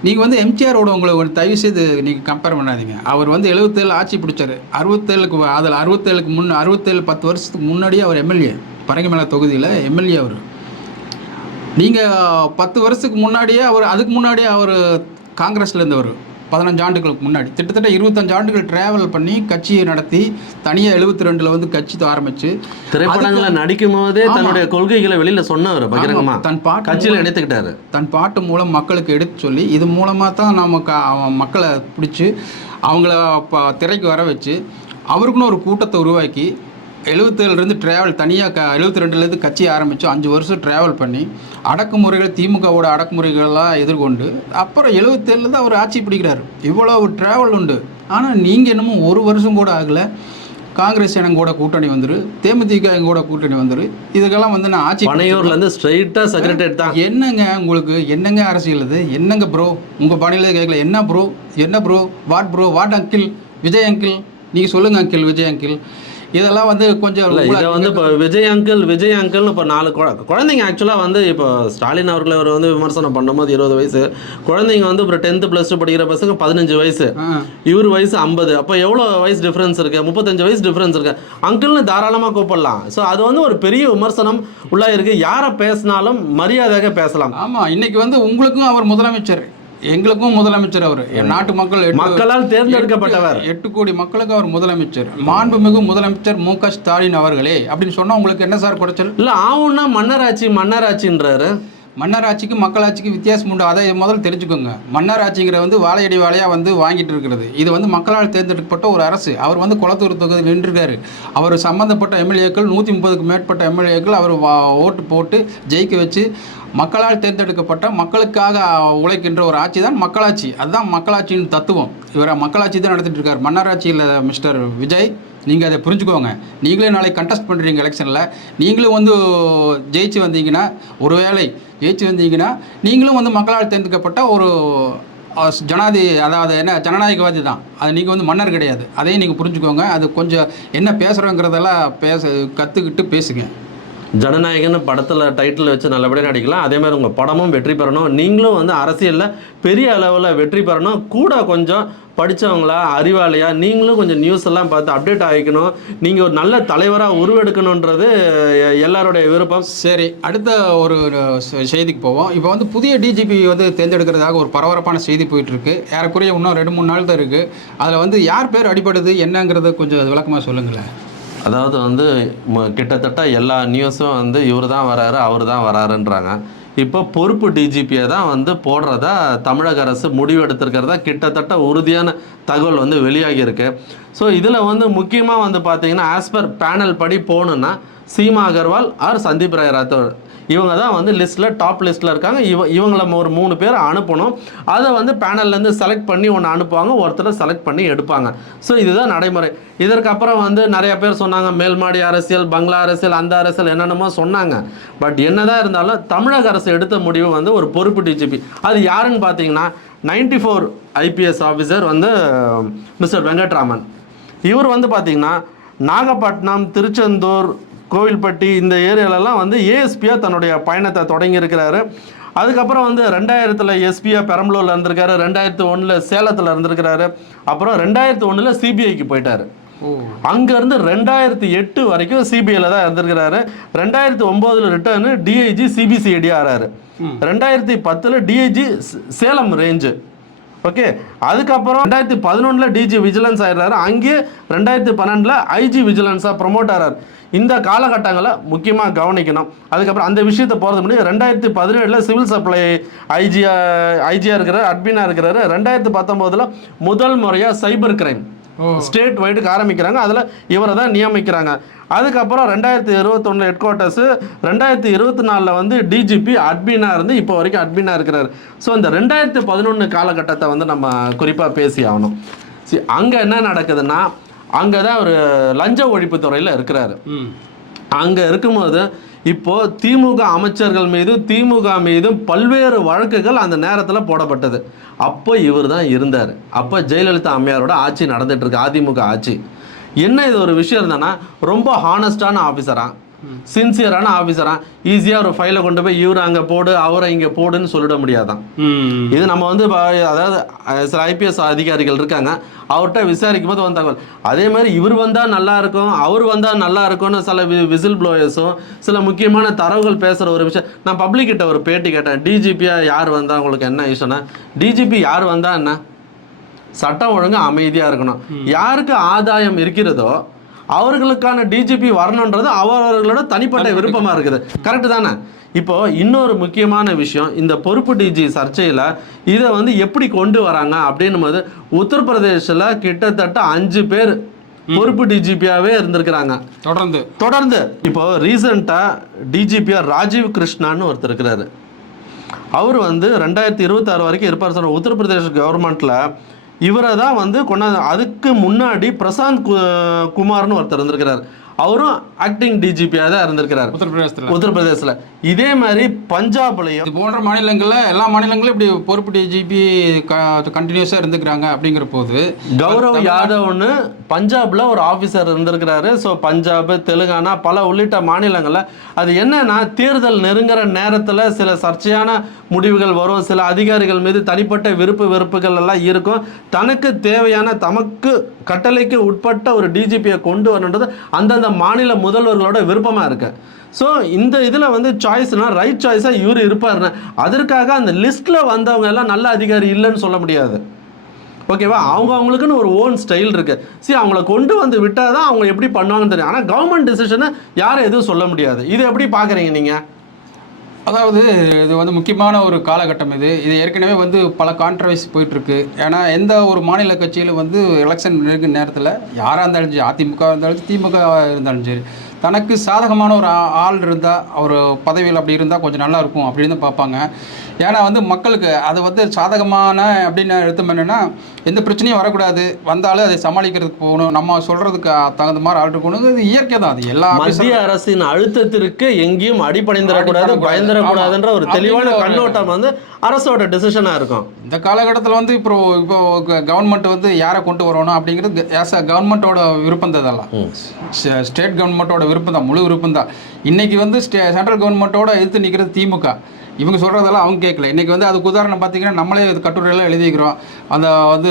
நீங்கள் வந்து எம்ஜிஆரோட உங்களை ஒரு தயவு செய்து நீங்கள் கம்பேர் பண்ணாதீங்க. அவர் வந்து எழுபத்தேழு ஆட்சி பிடிச்சாரு. அறுபத்தேழுக்கு அதில் அறுபத்தேழுக்கு முன் அறுபத்தேழு பத்து வருஷத்துக்கு முன்னாடியே அவர் எம்எல்ஏ பரங்கிமலை தொகுதியில் எம்எல்ஏ அவர். நீங்கள் பத்து வருஷத்துக்கு முன்னாடியே அவர் அதுக்கு முன்னாடியே அவர் காங்கிரஸில் இருந்தவர். பதினஞ்சு ஆண்டுகளுக்கு முன்னாடி. கிட்டத்தட்ட இருபத்தஞ்சு ஆண்டுகள் டிராவல் பண்ணி கட்சியை நடத்தி தனியாக எழுபத்தி ரெண்டில் வந்து கட்சி ஆரம்பித்து திரைப்படங்களை நடிக்கும் போதே. தன்னுடைய கொள்கைகளை வெளியில சொன்னவர் பகிரங்கமா. தன் பாட்டு கட்சியில எடுத்துக்கிட்டாரு. தன் பாட்டு மூலம் மக்களுக்கு எடுத்து சொல்லி இது மூலமாக தான் நம்ம க அவன் மக்களை பிடிச்சி அவங்கள திரைக்கு வர வச்சு அவருக்குன்னு ஒரு கூட்டத்தை உருவாக்கி எழுபத்தேழுலேருந்து ட்ராவல் தனியாக க எழுபத்தி ரெண்டுலேருந்து கட்சி ஆரம்பித்து அஞ்சு வருஷம் ட்ராவல் பண்ணி அடக்குமுறைகள் திமுகவோட அடக்குமுறைகளெல்லாம் எதிர்கொண்டு அப்புறம் எழுபத்தேழில் தான் அவர் ஆட்சி பிடிக்கிறார். இவ்வளவு ட்ராவல் உண்டு. ஆனால் நீங்கள் என்னமோ ஒரு வருஷம் கூட ஆகலை. காங்கிரஸ் கூட கூட்டணி வந்துரு தேமுதிக கூட கூட்டணி வந்துரு. இதுக்கெல்லாம் வந்து நான் ஆட்சி பனையூர்ல இருந்து ஸ்ட்ரைட்டா செக்ரட்டரியேட் தான். என்னங்க உங்களுக்கு என்னங்க அரசியல் இது? என்னங்க ப்ரோ உங்கள் பாணியில் கேட்கல. என்ன ப்ரோ என்ன bro what bro what uncle Vijay uncle நீங்கள் சொல்லுங்கள் அங்கிள் விஜய் அங்கிள் இதெல்லாம் வந்து கொஞ்சம் இல்ல இதை வந்து இப்போ விஜய் அங்கிள் விஜய் அங்கிள்னு இப்போ நாலு குழ- குழந்தைங்க ஆக்சுவலாக வந்து இப்போ ஸ்டாலின் அவர்களை அவர் வந்து விமர்சனம் பண்ணும்போது இருபது வயசு. குழந்தைங்க வந்து இப்போ டென்த்து ப்ளஸ் டூ படிக்கிற பசங்க பதினஞ்சு வயசு. இவர் வயசு ஐம்பது. அப்போ எவ்வளோ வயசு டிஃப்ரென்ஸ் இருக்கு? முப்பத்தஞ்சு வயசு டிஃப்ரென்ஸ் இருக்கு. அங்கிள்னு தாராளமாக கூப்பிடலாம். ஸோ அது வந்து ஒரு பெரிய விமர்சனம் உள்ளா இருக்கு யாரை பேசினாலும் மரியாதையாக பேசலாம். ஆமா இன்னைக்கு வந்து உங்களுக்கும் அவர் முதலமைச்சர். எங்களுக்கும் முதலமைச்சர் அவர். என் நாட்டு மக்கள் மக்களால் தேர்ந்தெடுக்கப்பட்டவர். எட்டு- எட்டு கோடி மக்களுக்கு அவர் முதலமைச்சர். மாண்புமிகு முதலமைச்சர் மு க ஸ்டாலின் அவர்களே அப்படின்னு சொன்னா உங்களுக்கு என்ன சார் குறைச்சல்? இல்லை ஆவுன்னா மன்னராட்சி மன்னராட்சின்றாரு. மன்னராட்சிக்கு மக்களாட்சிக்கு வித்தியாசம் உண்டு. அதை முதல்ல தெரிஞ்சுக்கோங்க. மன்னராட்சிங்கிற வந்து வாழையடி வாழையாக வந்து வாங்கிட்டு இருக்கிறது இது வந்து மக்களால் தேர்ந்தெடுக்கப்பட்ட ஒரு அரசு. அவர் வந்து குளத்தூர் தொகுதியில் நின்றுருக்காரு. அவர் சம்மந்தப்பட்ட எம்எல்ஏக்கள் நூற்றி முப்பதுக்கு மேற்பட்ட எம்எல்ஏக்கள் அவர் வா- ஓட்டு போட்டு ஜெயிக்க வச்சு மக்களால் தேர்ந்தெடுக்கப்பட்ட மக்களுக்காக உழைக்கின்ற ஒரு ஆட்சி தான் மக்களாட்சி. அதுதான் மக்களாட்சியின் தத்துவம். இவரை மக்களாட்சி தான் நடத்திட்டு இருக்கார். மன்னராட்சியில் மிஸ்டர் விஜய் நீங்கள் அதை புரிஞ்சுக்கோங்க. நீங்களே நாளைக்கு கண்டெஸ்ட் பண்ணுறீங்க எலெக்ஷனில் நீங்களும் வந்து ஜெயிச்சு வந்தீங்கன்னா ஒருவேளை ஜெயிச்சு வந்தீங்கன்னா நீங்களும் வந்து மக்களால் தேர்ந்தெடுக்கப்பட்ட ஒரு ஜனாதி அதாவது என்ன ஜனநாயகவாதி தான். அது நீங்கள் வந்து மன்னர் கிடையாது. அதையும் நீங்கள் புரிஞ்சுக்கோங்க. அது கொஞ்சம் என்ன பேசுகிறோங்கிறதெல்லாம் பேச கற்றுக்கிட்டு பேசுங்க. ஜனநாயகன்னு படத்தில் டைட்டில் வச்சு நல்லபடியாக நடிக்கலாம். அதே மாதிரி உங்கள் படமும் வெற்றி பெறணும். நீங்களும் வந்து அரசியலில் பெரிய அளவில் வெற்றி பெறணும். கூட கொஞ்சம் படித்தவங்களா அறிவாளியா நீங்களும் கொஞ்சம் நியூஸ் எல்லாம் பார்த்து அப்டேட் ஆகிக்கணும். நீங்கள் ஒரு நல்ல தலைவராக உருவெடுக்கணுன்றது எல்லாருடைய விருப்பம். சரி அடுத்த ஒரு செய்திக்கு போவோம். இப்போ வந்து புதிய டிஜிபி வந்து தேர்ந்தெடுக்கிறதாக ஒரு பரபரப்பான செய்தி போயிட்டுருக்கு. ஏறக்குறைய இன்னும் ரெண்டு மூணு நாள் தான் இருக்குது அதில் வந்து யார் பேர் அடிபடுது என்னங்கிறத கொஞ்சம் விளக்கமாக சொல்லுங்களேன். அதாவது வந்து ம- கிட்டத்தட்ட எல்லா நியூஸும் வந்து இவர் தான் வராரு அவர் தான் வராருன்றாங்க. இப்போ பொறுப்பு டிஜிபியை தான் வந்து போடுறதா தமிழக அரசு முடிவெடுத்திருக்கிறதா கிட்டத்தட்ட உறுதியான தகவல் வந்து வெளியாகியிருக்கு. ஸோ இதில் வந்து முக்கியமாக வந்து பார்த்தீங்கன்னா ஆஸ் பர் பேனல் படி போகணுன்னா சீமா அகர்வால் ஆர் சந்தீப் ராய் ராத்தோர் இவங்க தான் வந்து லிஸ்ட்டில் டாப் லிஸ்ட்டில் இருக்காங்க. இவ இவங்கள ஒரு மூணு பேர் அனுப்பணும். அதை வந்து பேனல்லேருந்து செலக்ட் பண்ணி ஒன்று அனுப்புவாங்க. ஒருத்தரை செலக்ட் பண்ணி எடுப்பாங்க. ஸோ இதுதான் நடைமுறை. இதற்கப்புறம் வந்து நிறைய பேர் சொன்னாங்க மேல்மாடி அரசியல் பங்களா அரசியல் அந்த அரசியல் என்னென்னமோ சொன்னாங்க. பட் என்னதான் இருந்தாலும் தமிழக அரசு எடுத்த முடிவு வந்து ஒரு பொறுப்பு டிஜிபி அது யாருன்னு பார்த்தீங்கன்னா நைன்டி ஃபோர் ஐபிஎஸ் ஆஃபீஸர் வந்து மிஸ்டர் வெங்கட்ராமன். இவர் வந்து பார்த்திங்கன்னா நாகப்பட்டினம் திருச்செந்தூர் கோவில்பட்டி இந்த ஏரியாலலாம் வந்து ஏஎஸ்பியாக தன்னுடைய பயணத்தை தொடங்கியிருக்கிறாரு. அதுக்கப்புறம் வந்து ரெண்டாயிரத்தில் எஸ்பியாக பெரம்பலூரில் இருந்திருக்காரு ரெண்டாயிரத்து ஒன்றில் சேலத்தில் இருந்திருக்கிறாரு அப்புறம் ரெண்டாயிரத்து ஒன்றில் சிபிஐக்கு போயிட்டாரு. அங்கேருந்து ரெண்டாயிரத்தி எட்டு வரைக்கும் சிபிஐயில் தான் இருந்திருக்கிறாரு. ரெண்டாயிரத்தி ஒம்போதில் ரிட்டர்னு டிஐஜி சிபிசிஐடி ஆறாரு ரெண்டாயிரத்தி பத்தில் டிஐஜி சேலம் ரேஞ்சு ஓகே அதுக்கப்புறம் ரெண்டாயிரத்தி பதினொன்றில் டிஜி விஜிலன்ஸ் ஆயிடுறாரு. அங்கே ரெண்டாயிரத்தி பன்னெண்டில் ஐஜி விஜிலன்ஸாக ப்ரொமோட் ஆகிறார் இந்த காலகட்டங்களை முக்கியமாக கவனிக்கணும். அதுக்கப்புறம் அந்த விஷயத்தை போகிறது முடியும் ரெண்டாயிரத்தி பதினேழில் சிவில் சப்ளை ஐஜியா ஐஜியாக இருக்கிறார் அட்மினாக இருக்கிறாரு. ரெண்டாயிரத்தி பத்தொம்போதில் முதல் முறையாக சைபர் கிரைம் ஸ்டேட் வைடுக்கு ஆரம்பிக்கிறாங்க. அதில் இவரை தான் நியமிக்கிறாங்க. அதுக்கப்புறம் ரெண்டாயிரத்தி இருபத்தொன்னு ஹெட் குவார்ட்டர்ஸு ரெண்டாயிரத்தி இருபத்தி நாலில் வந்து டிஜிபி அட்மினாக இருந்து இப்போ வரைக்கும் அட்மினாக இருக்கிறார். ஸோ இந்த ரெண்டாயிரத்தி பதினொன்று காலகட்டத்தை வந்து நம்ம குறிப்பாக பேசி ஆகணும். சரி அங்கே என்ன நடக்குதுன்னா அங்கே தான் ஒரு லஞ்ச ஒழிப்பு துறையில் இருக்கிறாரு. அங்கே இருக்கும்போது இப்போ திமுக அமைச்சர்கள் மீதும் திமுக மீதும் பல்வேறு வழக்குகள் அந்த நேரத்தில் போடப்பட்டது. அப்போ இவர் தான் இருந்தார். அப்போ ஜெயலலிதா அம்மையாரோட ஆட்சி நடந்துட்டு இருக்கு அதிமுக ஆட்சி. என்ன இது ஒரு விஷயம் இருந்தானா ரொம்ப ஹானஸ்டான ஆஃபீஸரா சின்சியரான ஆஃபீஸரா ஈஸியாக ஒரு ஃபைலை கொண்டு போய் இவர் அங்கே போடு அவரை இங்கே போடுன்னு சொல்லிட முடியாதான். இது நம்ம வந்து அதாவது சில ஐபிஎஸ் அதிகாரிகள் இருக்காங்க அவர்கிட்ட விசாரிக்கும் போது வந்த தகவல். அதே மாதிரி இவர் வந்தால் நல்லா இருக்கும் அவர் வந்தால் நல்லா இருக்கும்னு சில விசில் ப்ளோயர்ஸும் சில முக்கியமான தரவுகள் பேசுகிற ஒரு விஷயம். நான் பப்ளிக் கிட்ட ஒரு பேட்டி கேட்டேன் டிஜிபியாக யார் வந்தால் உங்களுக்கு என்ன இஷ்யூனா டிஜிபி யார் வந்தால் என்ன? சட்டம் ஒழுங்கு அமைதியாக இருக்கணும். யாருக்கு ஆதாயம் இருக்கிறதோ அவர்களுக்கான டிஜிபி வரணுன்றது அவரவர்களோட தனிப்பட்ட விருப்பமாக இருக்குது. கரெக்டு தானே? இப்போ இன்னொரு முக்கியமான விஷயம் இந்த பொறுப்பு டிஜி சர்ச்சையில் இதை வந்து எப்படி கொண்டு வராங்க அப்படின்னும் போது உத்தரப்பிரதேசில் கிட்டத்தட்ட அஞ்சு பேர் பொறுப்பு டிஜிபியாவே இருந்திருக்கிறாங்க. தொடர்ந்து. தொடர்ந்து. இப்போ ரீசெண்டாக டிஜிபிஆர் ராஜீவ் கிருஷ்ணான்னு ஒருத்தர் இருக்கிறாரு. அவர் வந்து ரெண்டாயிரத்தி இருபத்தாறு வரைக்கும் இருப்பார். சார் உத்தரப்பிரதேஷ் கவர்மெண்ட்டில் இவரை தான் வந்து கொண்டாந்து அதுக்கு முன்னாடி பிரசாந்த் கு- குமார்னு ஒருத்தர் இருந்திருக்கிறார். அவரும் ஆக்டிங் டிஜிபியாக தான் இருந்திருக்கிறார். உத்தரப்பிரதேசத்தில். உத்தரப்பிரதேசில் இதே மாதிரி பஞ்சாப்லையும் இது போன்ற மாநிலங்களில் எல்லா மாநிலங்களும் இப்படி பொறுப்பு டிஜிபி கண்டினியூஸாக இருந்துக்கிறாங்க அப்படிங்கிற போது கௌரவ் யாதவ்னு பஞ்சாப்ல ஒரு ஆஃபீஸர் இருந்திருக்கிறாரு. ஸோ பஞ்சாப் தெலுங்கானா பல உள்ளிட்ட மாநிலங்களில். அது என்னன்னா தேர்தல் நெருங்குற நேரத்தில் சில சர்ச்சையான முடிவுகள் வரும். சில அதிகாரிகள் மீது தனிப்பட்ட விருப்பு வெறுப்புகள் எல்லாம் இருக்கும். தனக்கு தேவையான தமக்கு கட்டளைக்கு உட்பட்ட ஒரு டிஜிபியை கொண்டு வரணுன்றது அந்தந்த மாநில முதல்வர்களோட விருப்பமாக இருக்குது ஸோ இந்த இதில் வந்து சாய்ஸ்னால் ரைட் சாய்ஸாக இவர் இருப்பாருன்னு. அதற்காக அந்த லிஸ்ட்டில் வந்தவங்க எல்லாம் நல்ல அதிகாரி இல்லைன்னு சொல்ல முடியாது. ஓகேவா அவங்க அவங்களுக்குன்னு ஒரு ஓன் ஸ்டைல் இருக்குது சரி அவங்கள கொண்டு வந்து விட்டால் தான் அவங்க எப்படி பண்ணுவாங்கன்னு தெரியும். ஆனால் கவர்மெண்ட் டிசிஷனை யாரும் எதுவும் சொல்ல முடியாது. இது எப்படி பார்க்குறீங்க நீங்கள் அதாவது இது வந்து முக்கியமான ஒரு காலகட்டம் இது. இது ஏற்கனவே வந்து பல கான்ட்ரவர்சி போயிட்டுருக்கு. ஏன்னா எந்த ஒரு மாநில கட்சியிலும் வந்து எலெக்ஷன் நெருங்கிற நேரத்தில் யாராக இருந்தாலும் சரி அதிமுக இருந்தாலும் சரி, திமுக இருந்தாலும் சரி தனக்கு சாதகமான ஒரு ஆள் இருந்தால் ஒரு பதவியில் அப்படி இருந்தால் கொஞ்சம் நல்லா இருக்கும் அப்படின்னு பார்ப்பாங்க. ஏன்னா வந்து மக்களுக்கு அது வந்து சாதகமான அப்படின்னு எடுத்தோம் என்னன்னா எந்த பிரச்சனையும் வரக்கூடாது. வந்தாலும் அதை சமாளிக்கிறதுக்கு போகணும். நம்ம சொல்கிறதுக்கு தகுந்த மாதிரி ஆள் இருக்கணும். இது இயற்கை தான். அது எல்லா மத்திய அரசின் அழுத்தத்திற்கு எங்கேயும் அடிபணிந்துடக்கூடாது. பயந்துடக்கூடாதுன்ற ஒரு. தெளிவான கண்ணோட்டம் வந்து அரசோட டிசிஷனாக இருக்கும். இந்த காலகட்டத்தில் வந்து இப்போ இப்போ கவர்மெண்ட் வந்து யாரை கொண்டு வரணும் அப்படிங்கிறது ஆஸ் அ கவர்மெண்ட்டோட விருப்பம் தான் இதெல்லாம். ஸ்டே- ஸ்டேட் கவர்மெண்ட்டோட விருப்பம் தான் முழு விருப்பம் தான். இன்னைக்கு வந்து ஸ்டே சென்ட்ரல் கவர்மெண்ட்டோட எதிர்த்து நிற்கிறது திமுக. இவங்க சொல்கிறதெல்லாம் அவங்க கேட்கல. இன்றைக்கி வந்து அதுக்கு உதாரணம் பார்த்தீங்கன்னா நம்மளே இது கட்டுரையெல்லாம் எழுதிக்கிறோம் அந்த வந்து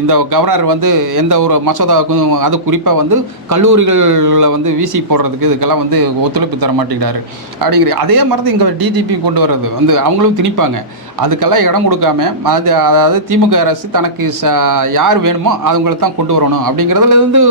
இந்த கவர்னர் வந்து எந்த ஒரு மசோதாவுக்கும் அது குறிப்பாக வந்து கல்லூரிகளில் வந்து வீசி போடுறதுக்கு இதுக்கெல்லாம் வந்து ஒத்துழைப்பு தர மாட்டேங்கிறாரு. அப்படிங்கிற அதே மாதிரி தான் இங்கே டிஜிபி கொண்டு வர்றது. வந்து அவங்களும் திணிப்பாங்க. அதுக்கெல்லாம் இடம் கொடுக்காம அது அதாவது திமுக அரசு தனக்கு ச யார் வேணுமோ அவங்கள தான் கொண்டு வரணும். அப்படிங்கிறதுல வந்து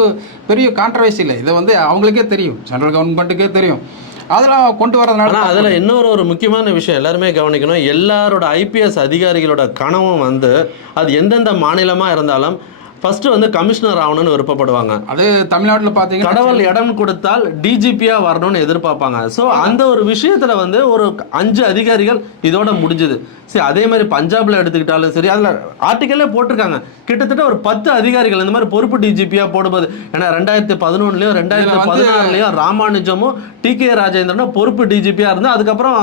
பெரிய கான்ட்ரவர்சி இல்லை. இதை வந்து அவங்களுக்கே தெரியும். சென்ட்ரல் கவர்மெண்ட்டுக்கே தெரியும். அதெல்லாம் கொண்டு வரதுனால அதில் இன்னொரு ஒரு முக்கியமான விஷயம் எல்லாருமே கவனிக்கணும். எல்லாரோட ஐபிஎஸ் அதிகாரிகளோட கனவும் வந்து அது எந்தெந்த மாநிலமாக இருந்தாலும் ஃபர்ஸ்ட் வந்து கமிஷனர் ஆகணும்னு விருப்பப்படுவாங்க. அது தமிழ்நாட்டில் பார்த்தீங்கன்னா கடவுள் இடம் கொடுத்தால் டிஜிபியா வரணும்னு எதிர்பார்ப்பாங்க. ஸோ அந்த ஒரு விஷயத்துல வந்து ஒரு அஞ்சு அதிகாரிகள் இதோட முடிஞ்சது. சரி அதே மாதிரி பஞ்சாப்ல எடுத்துக்கிட்டாலும் சரி அதுல ஆர்டிக்கல்லே போட்டிருக்காங்க. கிட்டத்தட்ட ஒரு பத்து அதிகாரிகள் இந்த மாதிரி பொறுப்பு டிஜிபியா போடும்போது ஏன்னா ரெண்டாயிரத்தி பதினொன்னுலயும் ரெண்டாயிரத்தி பதினாறுலயும் ராமானுஜமும் டி கே ராஜேந்திரனும் பொறுப்பு டிஜிபியா இருந்து அதுக்கப்புறம்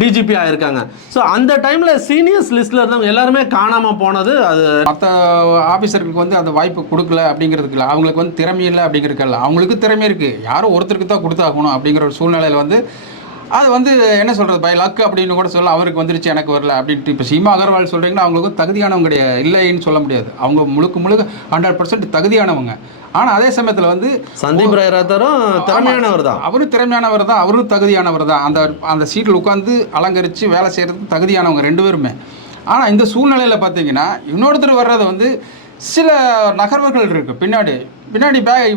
டிஜிபி ஆயிருக்காங்க. ஸோ அந்த டைமில் சீனியர்ஸ் லிஸ்ட்ல இருந்தவங்க எல்லாருமே காணாமல் போனது அது மற்ற ஆஃபீஸர்களுக்கு வந்து அந்த வாய்ப்பு கொடுக்கல அப்படிங்கிறதுக்கு இல்லை. அவங்களுக்கு வந்து திறமை இல்லை அப்படிங்கிறதுக்கு இல்லை. அவங்களுக்கு திறமை இருக்குது யாரும் ஒருத்தருக்கு தான் கொடுத்தாகணும் அப்படிங்கிற ஒரு சூழ்நிலையில் வந்து அது வந்து என்ன சொல்கிறது பை லக் அப்படின்னு கூட சொல்ல அவருக்கு வந்துருச்சு எனக்கு வரல அப்படின்ட்டு. இப்போ சீமா அகர்வால் சொல்கிறீங்கன்னா அவங்களுக்கு தகுதியானவங்க கிடையாது. இல்லைன்னு சொல்ல முடியாது. அவங்க முழுக்க முழுக்க ஹண்ட்ரட் பர்சன்ட் தகுதியானவங்க. ஆனால் அதே சமயத்தில் வந்து சந்தீப் ராயராத்தரும் திறமையானவர் தான். அவரும் திறமையானவர் தான் அவரும் தகுதியானவர் தான். அந்த அந்த சீட்டில் உட்காந்து அலங்கரித்து வேலை செய்கிறதுக்கு தகுதியானவங்க ரெண்டு பேருமே. ஆனால் இந்த சூழ்நிலையில் பார்த்தீங்கன்னா இன்னொருத்தர் வர்றது வந்து சில நகர்வுகள் இருக்குது பின்னாடி பின்னாடி பேக்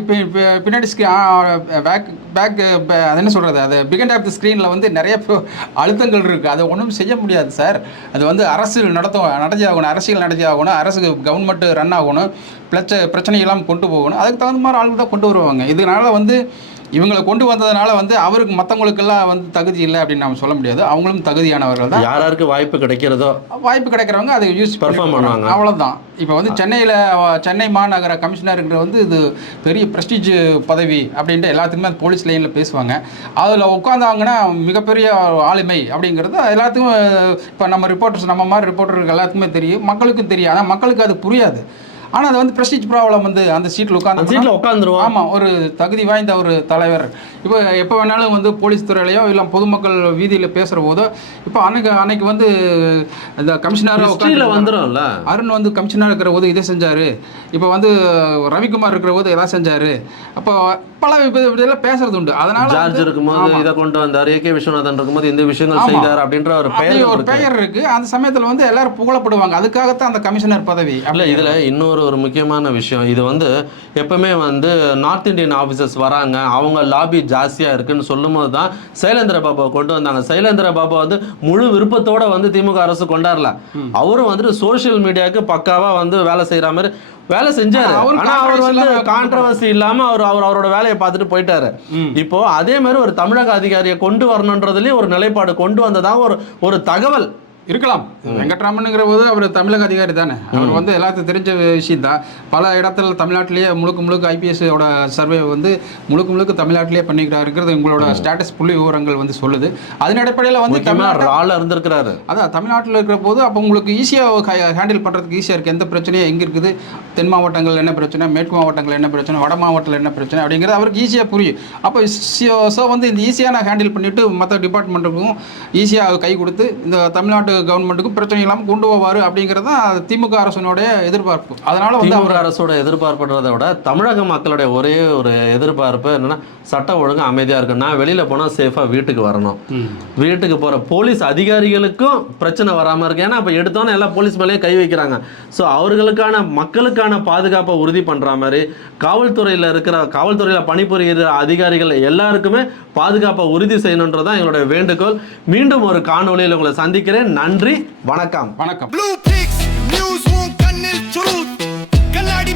பின்னாடி ஸ்க்ரீன் பேக் பேக் அது என்ன சொல்கிறது அது பிகண்ட் ஆஃப் த ஸ்க்ரீனில் வந்து நிறைய அழுத்தங்கள் இருக்குது அதை ஒன்றும் செய்ய முடியாது சார் அது வந்து அரசியல் நடத்த நடத்தி ஆகணும் அரசியல் நடத்தி ஆகணும் அரசு கவர்மெண்ட்டு ரன் ஆகணும் பிரச்ச பிரச்சனையெல்லாம் கொண்டு போகணும். அதுக்கு தகுந்த மாதிரி ஆளுங்க தான் கொண்டு வருவாங்க. இதனால் வந்து இவங்களை கொண்டு வந்ததுனால வந்து அவருக்கு மற்றவங்களுக்கெல்லாம் வந்து தகுதி இல்லை அப்படின்னு நம்ம சொல்ல முடியாது. அவங்களும் தகுதியானவர்கள் தான். யார் யாருக்கு வாய்ப்பு கிடைக்கிறதோ வாய்ப்பு கிடைக்கிறவங்க அதை யூஸ் Perform பண்ணுவாங்க. அவ்வளோதான் இப்போ வந்து சென்னையில் சென்னை மாநகர கமிஷனருங்கிற வந்து இது பெரிய ப்ரெஸ்டீஜ் பதவி அப்படின்ட்டு எல்லாத்துக்குமே அந்த போலீஸ் லைனில் பேசுவாங்க. அதில் உட்காந்தாங்கன்னா மிகப்பெரிய ஆளுமை அப்படிங்கிறது எல்லாத்துக்கும் இப்போ நம்ம ரிப்போர்ட்டர்ஸ் நம்ம மாதிரி ரிப்போர்ட்டருக்கு எல்லாத்துக்குமே தெரியும். மக்களுக்கும் தெரியும். ஆனால் மக்களுக்கு அது புரியாது. ஆனால் அது வந்து ப்ரெஸ்டீஜ் ப்ராப்ளம் வந்து அந்த சீட்டில் உட்காந்து சீட்ல உட்காந்துருவோம் ஆமாம் ஒரு தகுதி வாய்ந்த ஒரு தலைவர். இப்போ எப்போ வேணாலும் வந்து போலீஸ் துறையிலையோ இல்லை பொதுமக்கள் வீதியில் பேசுகிற போதோ இப்போ அன்னைக்கு அன்னைக்கு வந்து இந்த கமிஷனராக ஹிஸ்டரியில வந்துரும்ல. அருண் வந்து கமிஷனர் இருக்கிற போது இதை செஞ்சார். இப்போ வந்து ரவிக்குமார் இருக்கிற போது எதாவது செஞ்சார். அப்போ பல இப்படியெல்லாம் பேசுறது உண்டு. அதனால ஜார்ஜ் இருக்கும்போது. இதை கொண்டு வந்தார். ஏகே விஸ்வநாதன் இருக்கும்போது இந்த விஷயங்கள். செய்தார் அப்படின்ற ஒரு பெயர் ஒரு. பெயர் இருக்கு. அந்த சமயத்தில் வந்து எல்லாரும் புகழப்படுவாங்க. அதுக்காகத்தான் அந்த கமிஷனர் பதவி இல்ல இதுல இன்னொரு ஒரு முக்கியமான விஷயம். இது வந்து எப்பவுமே வந்து நார்த் இந்தியன் ஆபீசர்ஸ் வராங்க. அவங்க லாபி ஜாஸ்தியா இருக்குன்னு சொல்லும்போது தான் சைலேந்திர பாபாவை கொண்டு வந்தாங்க. சைலேந்திர பாபா வந்து முழு விருப்பத்தோட வந்து திமுக அரசு கொண்டாடல. அவரும் வந்துட்டு சோஷியல் மீடியாவுக்கு பக்காவா வந்து வேலை செய்யற மாதிரி வேலை செஞ்சாரு. ஆனா, அவரு வந்து கான்ட்ரவர்சி இல்லாம அவர் அவர் அவரோட வேலையை பார்த்துட்டு போயிட்டாரு. இப்போ அதே மாதிரி ஒரு தமிழக அதிகாரியை கொண்டு வரணுன்றதுலயும் ஒரு நிலைப்பாடு கொண்டு வந்ததா ஒரு ஒரு தகவல். இருக்கலாம். வெங்கட்ராமனுங்கிற போது அவர் தமிழக அதிகாரி தானே. அவர் வந்து எல்லாத்துக்கும் தெரிஞ்ச விஷயம் தான் பல இடத்துல தமிழ்நாட்டிலேயே முழுக்க முழுக்க ஐபிஎஸ்ஸோட சர்வே வந்து முழுக்க முழுக்க தமிழ்நாட்டிலேயே பண்ணிக்கிறாருங்கிறது உங்களோட ஸ்டேட்டஸ் புள்ளி விவரங்கள் வந்து சொல்லுது. அதன் அடிப்படையில் வந்து தமிழ்நாட்டை ரால இருந்திருக்கிறாரு. அதான் தமிழ்நாட்டில் இருக்கிற போது அப்போ உங்களுக்கு ஈஸியாக ஹேண்டில் பண்ணுறதுக்கு ஈஸியாக இருக்குது எந்த பிரச்சனையும் எங்கே இருக்குது? தென் மாவட்டங்கள் என்ன பிரச்சனை? மேற்கு மாவட்டங்கள் என்ன பிரச்சனை? வட மாவட்டத்தில் என்ன பிரச்சனை? அப்படிங்கிறது அவருக்கு ஈஸியாக புரியும். அப்போ ஸோ வந்து இந்த ஈஸியாக நான் ஹேண்டில் பண்ணிவிட்டு மற்ற டிபார்ட்மெண்ட்டுக்கும் ஈஸியாக கை கொடுத்து இந்த தமிழ்நாட்டு கவர்மெண்ட்டுக்கும் பிரச்சனை இல்லாமல் கொண்டு போவார் அப்படிங்கிறது தான் திமுக அரசனுடைய எதிர்பார்ப்பு. அதனால் வந்து அவர் அரசோட எதிர்பார்ப்புன்றதை விட தமிழக மக்களுடைய ஒரே ஒரு எதிர்பார்ப்பு என்னன்னா சட்டம் ஒழுங்கு அமைதியா இருக்கு நான் வெளியில போனா சேஃபா வீட்டுக்கு வரணும். வீட்டுக்கு போற போலீஸ் அதிகாரிகளுக்கும் பிரச்சனை வராம இருக்கு. ஏன்னா இப்ப எடுத்தோன்னே எல்லாம் போலீஸ் மேலேயே கை வைக்கிறாங்க. ஸோ அவர்களுக்கான மக்களுக்கான பாதுகாப்பை உறுதி பண்ற மாதிரி காவல்துறையில இருக்கிற காவல்துறையில பணிபுரிகிற அதிகாரிகள் எல்லாருக்குமே பாதுகாப்பை உறுதி செய்யணுன்றதான் எங்களுடைய வேண்டுகோள். மீண்டும் ஒரு காணொளியில் உங்களை சந்திக்கிறேன். நன்றி வணக்கம். வணக்கம். கண்ணாடி